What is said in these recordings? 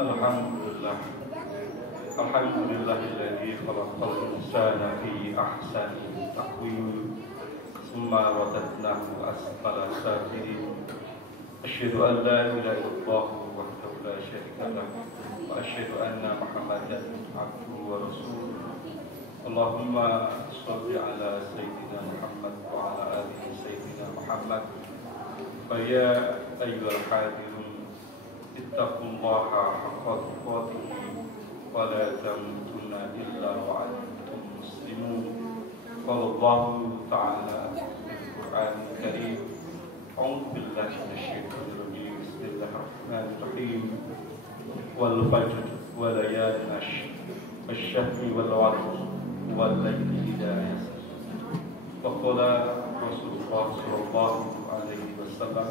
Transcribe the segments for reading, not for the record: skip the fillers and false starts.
Alhamdulillah. Alhamdulillahilladzi khalaqal insana fi ahsani taqwim tsumma radadnahu asfala safilin. Asyhadu an la ilaha illallah wahdahu la syarika lahu wa asyhadu anna Muhammadan abduhu wa rasuluh. Allahumma shalli ala sayyidina Muhammad wa ala ali sayyidina Muhammad. Fa ya ayyuhal hadirun ittaqullaha haqqa tuqatih wa la tamutunna illa wa antum muslimun. Qala Allahu ta'ala fil Qur'anil Karim. A'udzu billahi minasyaitonir rajim. Bismillahirrahmanirrahim. Wal fajr wa layalin ashr wasyaf'i wal 'ashr wal layli idza yasr. Wa qala Rasulullah sallallahu alaihi wasallam,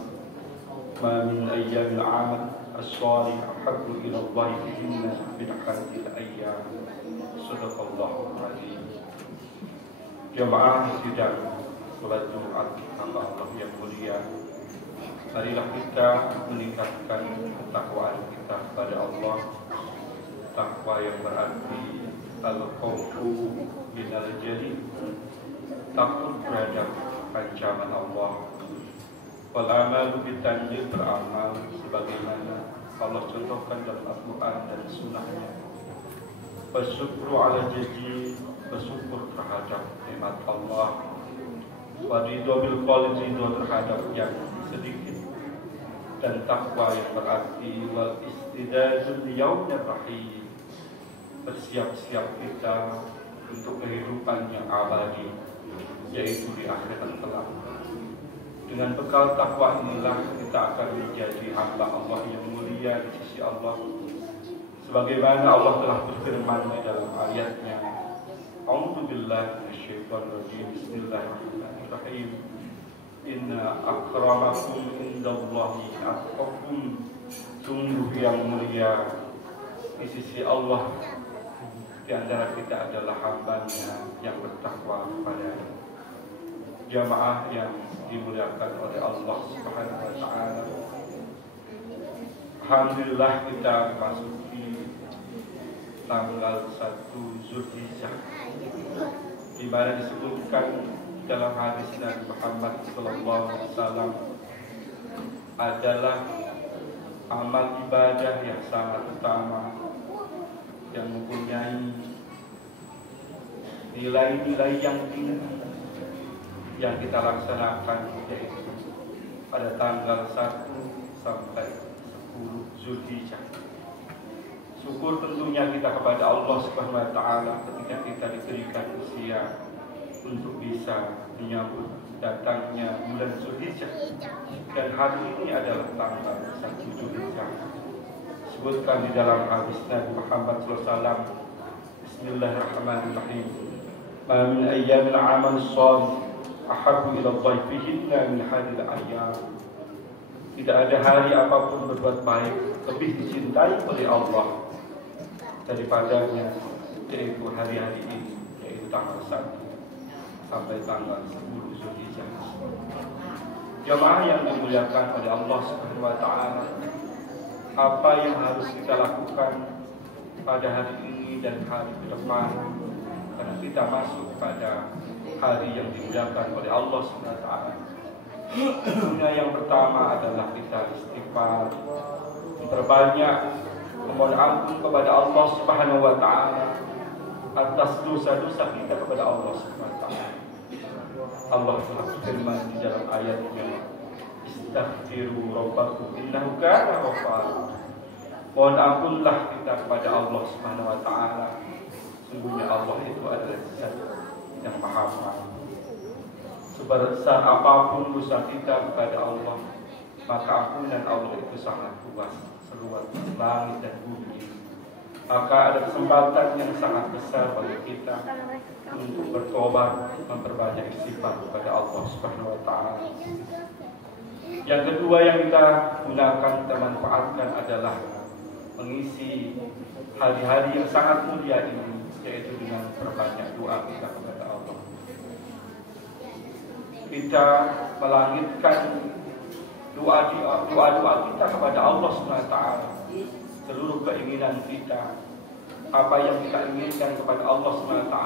ma min ayyamil 'amal as-salih ahabbu ila Allah fihinna min hadhihi al-ayyam. Shadaqallahu al-azim. Jamaah sidang salat Jumat hamba Allah yang mulia, marilah kita meningkatkan ketakwaan kita kepada Allah. Takwa yang berarti al-khawfu minal jalil, takut terhadap ancaman Allah. Wal amalu bitanjil, beramal sebagaimana Allah contohkan dalam Al-Quran dan Sunnahnya. Bersyukur ala janji, bersyukur terhadap nikmat Allah. Wadidho bil qalil, ridho terhadap yang sedikit. Dan takwa yang berarti wal istidadul yaumir rahim, bersiap-siap kita untuk kehidupan yang abadi, yaitu di akhirat kelak. Dengan bekal takwa inilah kita akan menjadi hamba Allah yang mulia di sisi Allah. Sebagaimana Allah telah berfirman di dalam ayatnya, A'udzu billahi minasyaitonir rajim. Bismillahirrahmanirrahim. Inna akramakum indallahi atqakum. Sungguh yang mulia di sisi Allah di antara kita adalah hambanya yang bertakwa kepada-Nya. Jamaah yang dimuliakan oleh Allah Subhanahu wa ta'ala, alhamdulillah kita memasuki tanggal 1 Zulhijjah, di mana disebutkan dalam hadis Nabi Muhammad SAW adalah amal ibadah yang sangat utama, yang mempunyai nilai-nilai yang tinggi yang kita laksanakan, yaitu pada tanggal 1 sampai 10 Zulhijjah. Syukur tentunya kita kepada Allah Subhanahu wa ta'ala ketika kita diberikan usia untuk bisa menyambut datangnya bulan Zulhijjah. Dan hari ini adalah tanggal 1 Zulhijjah. Sebutkan di dalam hadis Nabi Muhammad SAW, Bismillahirrahmanirrahim. Ma min ayyamil 'amal shalih ahabbu ila Allah fihinna min hadhil ayyam. Tidak ada hari apapun berbuat baik lebih dicintai oleh Allah daripadanya, yaitu hari-hari ini, yaitu tanggal 1 sampai tanggal 10 Zulhijjah. Jamaah yang dimuliakan oleh Allah Subhanahu wa ta'ala, apa yang harus kita lakukan pada hari ini dan hari ke depan, karena kita masuk pada hari yang dimuliakan oleh Allah SWT. Tentunya yang pertama adalah kita istighfar, memperbanyak memohon ampun kepada Allah Subhanahu wa ta'ala atas dosa-dosa kita kepada Allah Subhanahu wa ta'ala. Allah telah berfirman di dalam ayatnya, Istaghfiru rabbakum innahu kana ghaffara. Mohon ampunlah kita kepada Allah Subhanahu wa ta'ala. Sungguhnya Allah itu adalah Zat yang maha pengampun. Sebesar apapun dosa kita kepada Allah, maka ampunan Allah itu sangat luas, seluas langit dan bumi. Maka ada kesempatan yang sangat besar bagi kita untuk bertobat, memperbanyak istighfar kepada Allah Subhanahu wa ta'ala. Yang kedua yang kita gunakan dan manfaatkan adalah mengisi hari-hari yang sangat mulia ini, yaitu dengan perbanyak doa kita kepada Allah. Kita melangitkan doa-doa kita kepada Allah SWT seluruh keinginan kita, apa yang kita inginkan kepada Allah SWT,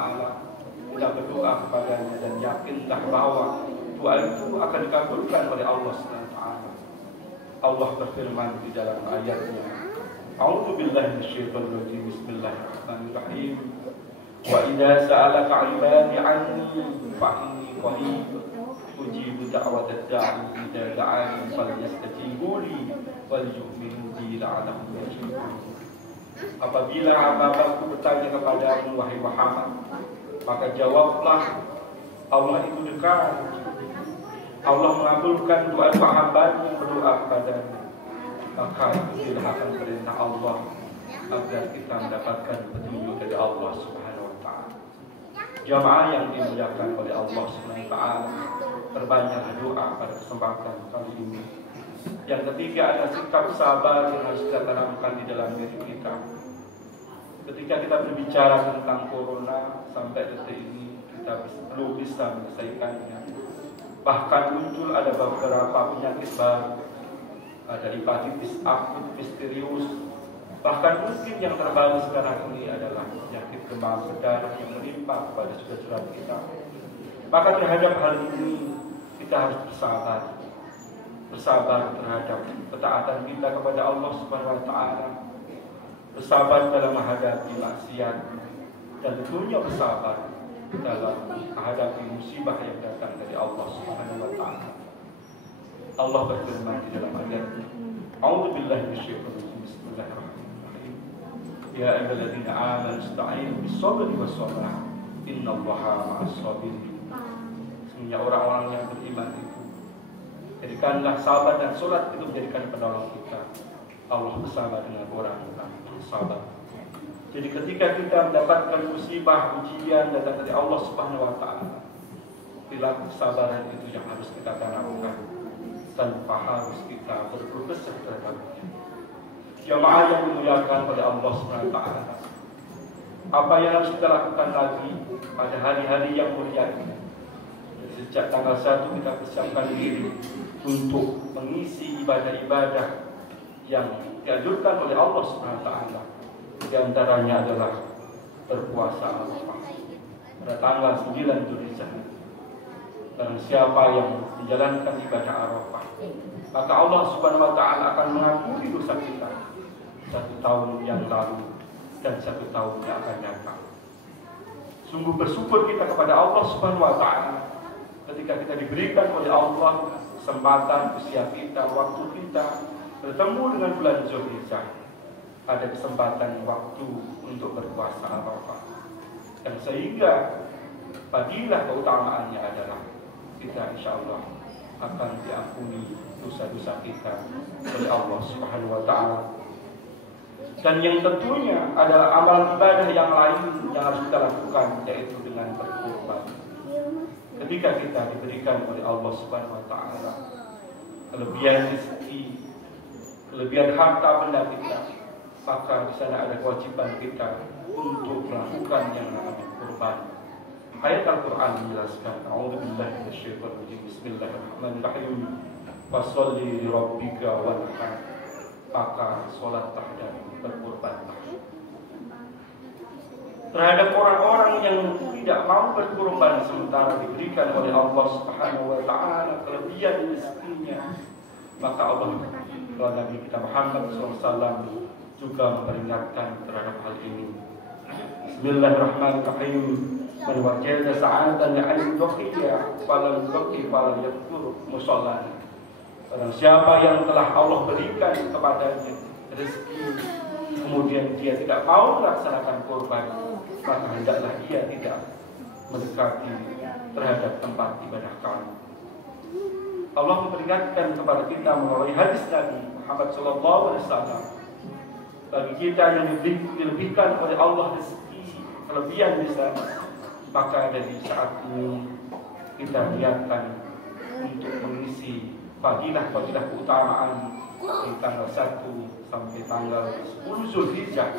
kita berdoa kepadanya dan yakinlah bahwa doa itu akan dikabulkan oleh Allah SWT. Allah berfirman di dalam ayatnya, A'udzu billahi minasyaitonir rajim. Bismillahirrahmanirrahim. Wa idza sa'alaka 'ibadi 'anni fa inni qarib ujibu da'watad da'i idza da'ani falyastajibu li wal yu'minu bi la'allahum yarshudun. Apabila hamba-Hambaku bertanya kepadamu wahai Muhammad, maka jawablah, Allah itu dekat. Allah mengabulkan doa hamba-Nya yang berdoa kepadanya. Maka itulah akan perintah Allah agar kita mendapatkan petunjuk dari Allah Subhanahu wa Ta'ala. Jamaah yang dimuliakan oleh Allah Subhanahu wa Ta'ala, perbanyak doa pada kesempatan kali ini. Yang ketiga ada sikap sabar yang harus kita tanamkan di dalam diri kita. Ketika kita berbicara tentang corona, sampai detik ini kita belum bisa menyelesaikannya. Bahkan muncul ada beberapa penyakit baru, ada hepatitis akut misterius. Bahkan mungkin yang terbaru sekarang ini adalah penyakit demam berdarah yang menimpa kepada saudara-saudara kita. Maka terhadap hal ini kita harus bersabar terhadap ketaatan kita kepada Allah Subhanahu wa Ta'ala, bersabar dalam menghadapi maksiat, dan tentunya bersabar dalam menghadapi musibah yang datang dari Allah Subhanahu wa Ta'ala. Allah berfirman di dalam ayatnya, A'udzu billahi minasyaitonir rajim. Bismillahirrahmanirrahim. Ya ayyuhalladzina amanu ista'inu bis-sabri was-salah. Innallaha ma'as-sabirin. Sesungguhnya orang-orang yang beriman itu, jadikanlah sabar dan sholat itu menjadikan penolong kita. Allah bersama dengan orang-orang yang sabar. Jadi ketika kita mendapatkan musibah, ujian datang dari Allah Subhanahu wa Ta'ala, perilaku kesabaran itu yang harus kita tanamkan tanpa harus kita berkeluh kesah terhadapnya. Jamaah yang dimuliakan oleh Allah Subhanahu wa Ta'ala, apa yang harus kita lakukan lagi pada hari-hari yang mulia ini? Sejak tanggal 1 kita persiapkan diri untuk mengisi ibadah-ibadah yang dianjurkan oleh Allah Subhanahu wa Ta'ala. Di antaranya adalah berpuasa Arafah pada tanggal 9 Dzulhijjah. Dan siapa yang menjalankan ibadah Arafah, maka Allah Subhanahu wa Ta'ala akan mengampuni dosa kita 1 tahun yang lalu dan 1 tahun yang akan datang. Sungguh bersyukur kita kepada Allah Subhanahu wa Ta'ala ketika kita diberikan oleh Allah kesempatan usia kita, waktu kita bertemu dengan bulan Dzulhijjah. Ada kesempatan waktu untuk berpuasa Arafah. Dan sehingga fadilah keutamaannya adalah kita insya Allah akan diampuni dosa-dosa kita oleh Allah Subhanahu wa Ta'ala. Dan yang tentunya adalah amal ibadah yang lain yang harus kita lakukan, yaitu dengan berkorban. Ketika kita diberikan oleh Allah Subhanahu wa Ta'ala kelebihan rezeki, kelebihan harta benda kita, maka di sana ada kewajiban kita untuk melakukan yang namanya kurban. Ayat Al-Quran menjelaskan, A'udzu billahi minasyaitonir rajim. Bismillahirrahmanirrahim. Fasholli li rabbika wanhar. Maka sholatlah dan berkurbanlah. Terhadap orang-orang yang tidak mau berkurban sementara diberikan oleh Allah Subhanahu wa Ta'ala kelebihan rezekinya, maka Allah Nabi kita Muhammad SAW juga memperingatkan terhadap hal ini. Bismillahirrahmanirrahim. Man wajada sa'atan li'ain baqiya falam baqi falam yadhkur musallan. Barang siapa yang telah Allah berikan kepadanya rezeki, kemudian dia tidak mau melaksanakan kurban, maka hendaklah dia tidak mendekati terhadap tempat ibadah kami. Allah memperingatkan kepada kita melalui hadis Nabi Muhammad SAW, bagi kita yang dilebihkan oleh Allah rezeki kelebihan di sana, maka dari saat ini kita niatkan untuk mengisi fadilah-fadilah keutamaan di tanggal 1 sampai tanggal 10 Dzulhijjah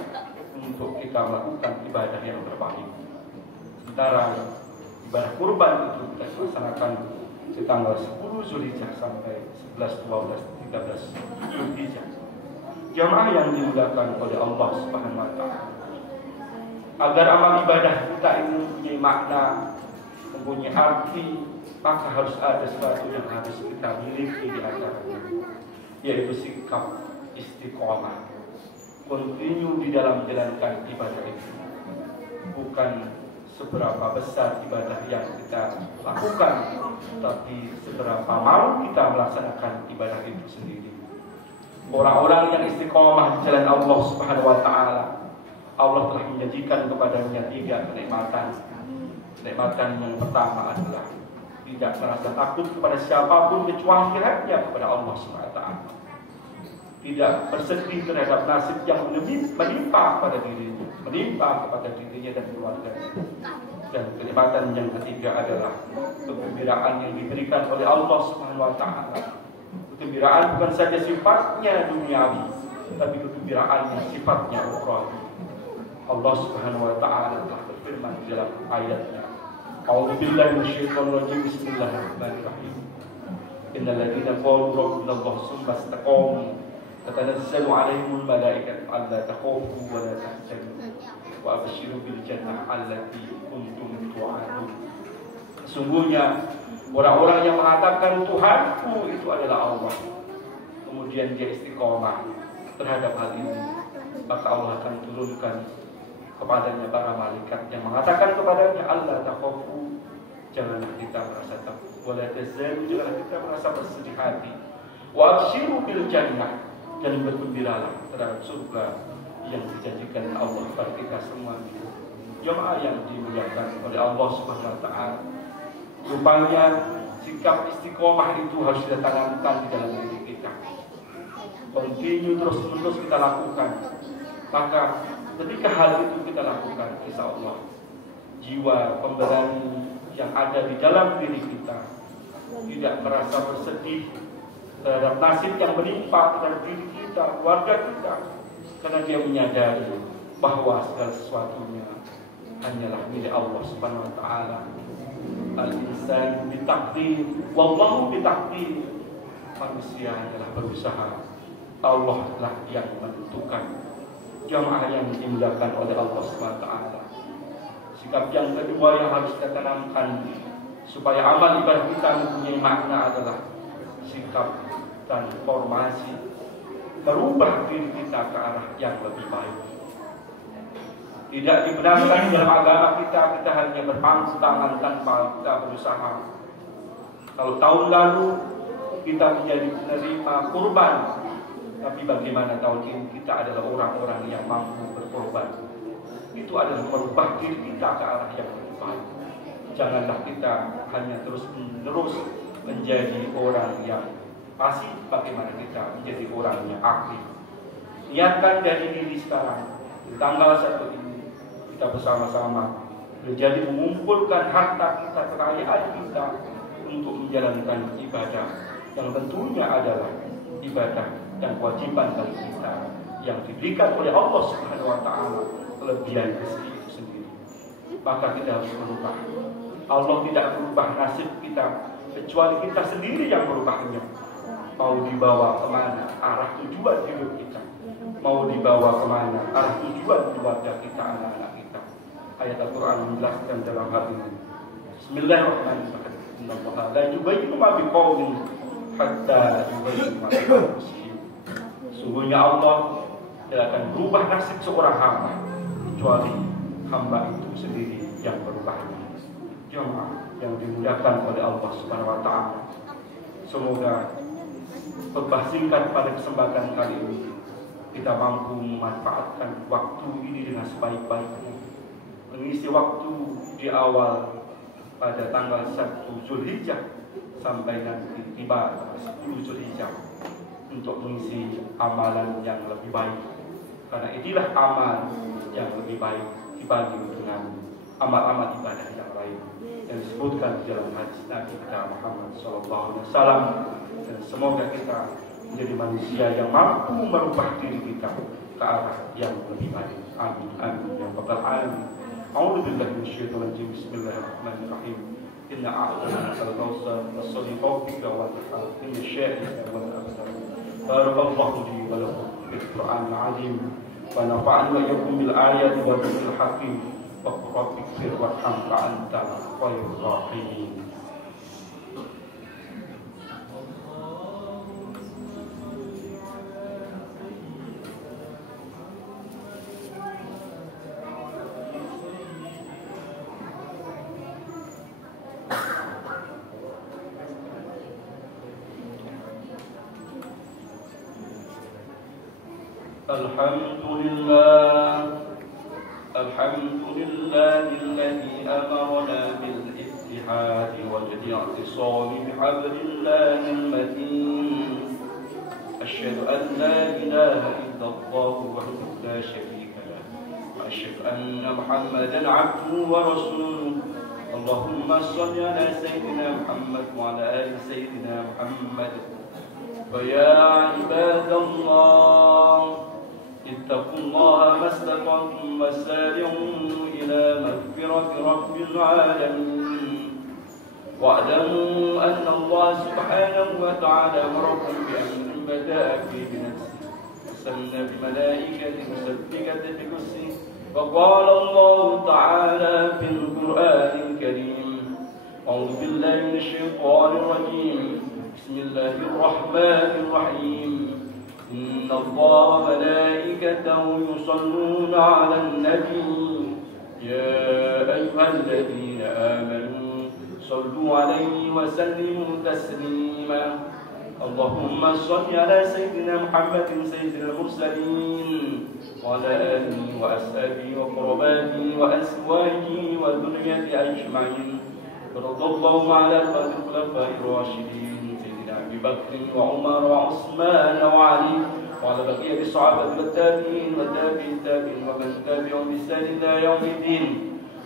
untuk kita melakukan ibadah yang terbaik. Sementara ibadah kurban itu kita laksanakan di tanggal 10 Dzulhijjah sampai 11, 12, 13 Dzulhijjah. Jamaah yang dimuliakan oleh Allah Subhanahu wa taala. Agar amal ibadah kita ini mempunyai makna, mempunyai arti, maka harus ada sesuatu yang harus kita miliki di antaranya, yaitu sikap istiqomah, continue di dalam menjalankan ibadah itu. Bukan seberapa besar ibadah yang kita lakukan, tapi seberapa mau kita melaksanakan ibadah itu sendiri. Orang-orang yang istiqomah di jalan Allah Subhanahu wa taala, Allah telah menjanjikan kepadanya 3 kenikmatan. Kenikmatan yang pertama adalah tidak merasa takut kepada siapapun kecuali hanya kepada Allah Subhanahu wa taala. Tidak bersedih terhadap nasib yang menimpa kepada dirinya, menimpa kepada dirinya dan keluarganya. Dan kenikmatan yang ketiga adalah kegembiraan yang diberikan oleh Allah Subhanahu wa taala. Kegembiraan bukan saja sifatnya duniawi, tapi kegembiraan yang sifatnya ukhrawi. Allah Subhanahu wa taala telah berfirman di dalam ayatnya, A'udzubillahi minasyaitonir rajim, Bismillahirrahmanirrahim. Innal ladzina qalu rabbuna Allah tsumma istaqamu tatanazzalu 'alaihimul malaikatu alla takhafu wa la tahzanu wa abshiru bil jannah allati kuntum tu'adun. Sesungguhnya orang-orang yang mengatakan Tuhanku itu adalah Allah, kemudian dia istiqomah terhadap hal ini, maka Allah akan turunkan kepadanya para malaikat yang mengatakan kepadanya, Allah takhafu, janganlah kita merasa takut, wala tahzanu, janganlah kita merasa bersedih hati, wa abshiru bil jannah, dan bergembiralah terhadap surga yang dijanjikan Allah kepada kita semua. Jemaah yang dimuliakan oleh Allah Subhanahu wa taala, rupanya sikap istiqomah itu harus kita tanamkan di dalam diri kita. Continue terus-menerus kita lakukan. Maka ketika hal itu kita lakukan, insya Allah jiwa pemberani yang ada di dalam diri kita tidak merasa bersedih terhadap nasib yang menimpa terhadap diri kita, keluarga kita, karena dia menyadari bahwa segala sesuatunya hanyalah milik Allah Subhanahu wa taala. Al-insan bitaqdir, wallahu bitaqdir. Manusia adalah berusaha, Allah lah yang menentukan. Jamaah yang dimuliakan oleh Allah Subhanahu wa taala. Sikap yang kedua yang harus kita tanamkan supaya amal ibadah kita mempunyai makna adalah sikap transformasi, merubah diri kita ke arah yang lebih baik. Tidak dibenarkan dalam agama kita hanya berpangku tangan tanpa kita berusaha. Kalau tahun lalu kita menjadi penerima kurban, tapi bagaimana tahun ini kita adalah orang-orang yang mampu berkorban. Itu adalah merubah diri kita ke arah yang lebih baik. Janganlah kita hanya terus-menerus menjadi orang yang pasif, bagaimana kita menjadi orang yang aktif. Niatkan dari diri sekarang, di tanggal 1 ini kita bersama-sama menjadi mengumpulkan harta kita, kekayaan kita untuk menjalankan ibadah yang tentunya adalah ibadah dan kewajiban bagi kita yang diberikan oleh Allah Subhanahu wa taala, kelebihan rezeki itu sendiri. Maka kita harus berubah. Allah tidak berubah nasib kita kecuali kita sendiri yang berubahnya. Mau dibawa kemana arah tujuan hidup kita, mau dibawa kemana arah tujuan keluarga kita, anak-anak kita. Ayat Al-Quran menjelaskan dalam hal ini. Bismillahirrahmanirrahim. Innallaha la yughayyiru ma biqaumin hatta yughayyiru ma bi anfusihim. Sungguhnya Allah tidak akan berubah nasib seorang hamba kecuali hamba itu sendiri yang berubahnya. Jemaah yang dimuliakan oleh Allah Subhanahu wa taala, semoga khotbah singkat pada kesempatan kali ini kita mampu memanfaatkan waktu ini dengan sebaik-baiknya, mengisi waktu di awal pada tanggal 1 Zulhijjah sampai nanti tiba 10 Zulhijjah untuk mengisi amalan yang lebih baik, karena inilah amal yang lebih baik dibanding dengan amal-amal ibadah yang lain yang disebutkan di dalam hadis Nabi kita Muhammad SAW. Dan semoga kita menjadi manusia yang mampu merubah diri kita ke arah yang lebih baik. Amin, amin ya rabbal alamin. A'udzubillahi minasyaitonir rajim. Bismillahirrahmanirrahim. Inna a'tainaka al-kautsar fasholli li rabbika wanhar. Inna syani'aka huwal abtar. Barakallahu li wa lakum بالقرآن العظيم ونفعني وإياكم بالآيات والذكر الحكيم وقل رب اغفر وارحم وأنت خير الراحمين. الحمد لله الذي أمرنا بالاتحاد والاعتصام بحبل الله المتين. أشهد أن لا إله إلا الله وحده لا شريك له وأشهد أن محمدا عبده ورسوله. اللهم صل على سيدنا محمد وعلى آل سيدنا محمد. فيا عباد الله اتقوا الله ما استطعتم وسارعوا إلى مغفرة رب العالمين واعلموا أن الله سبحانه وتعالى أمركم بأمر بدأ فيه بنفسه وسن بملائكة مسبقة بكرسه. وقال الله تعالى في القرآن الكريم: أعوذ بالله من الشيطان الرجيم، بسم الله الرحمن الرحيم. إن الله وملائكته يصلون على النبي يا أيها الذين آمنوا صلوا عليه وسلموا تسليما. اللهم صل على سيدنا محمد سيد المرسلين وعلى آله وأصحابه وقرباته وأزواجه وذريته أجمعين. ورضي الله على الخلفاء الراشدين أبي بكر وعمر وعثمان وعلي وعلى بقية الصحابة والتابعين والتابعين ومن تبعهم بإحسان إلى يوم الدين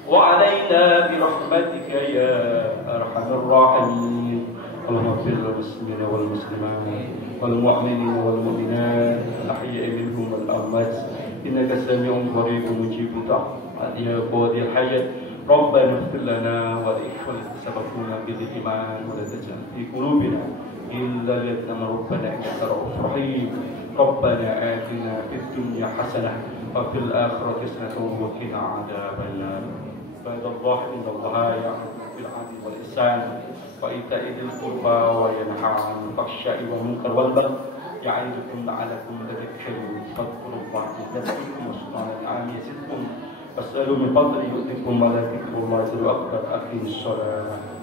وعلينا برحمتك يا أرحم الراحمين. اللهم اغفر للمسلمين والمسلمات والمؤمنين والمؤمنات الأحياء منهم والأموات إنك سميع قريب مجيب دعوات يا قاضي الحياة. ربنا اغفر لنا ولإخواننا سبقونا بالإيمان ولا تجعل في قلوبنا إلا الذين ربنا إنك رؤوف رحيم. ربنا آتنا في الدنيا حسنة وفي الآخرة حسنة وقنا عذاب النار. عباد الله إن الله يأمر بالعدل والإحسان وإيتاء ذي القربى وينهى عن الفحشاء والمنكر والبغي يعظكم لعلكم تذكرون. فاذكروا الله يذكركم وسبحان العام يزدكم واسألوا من فضله يؤتكم ولا ذكر الله أكبر. أقيموا الصلاة.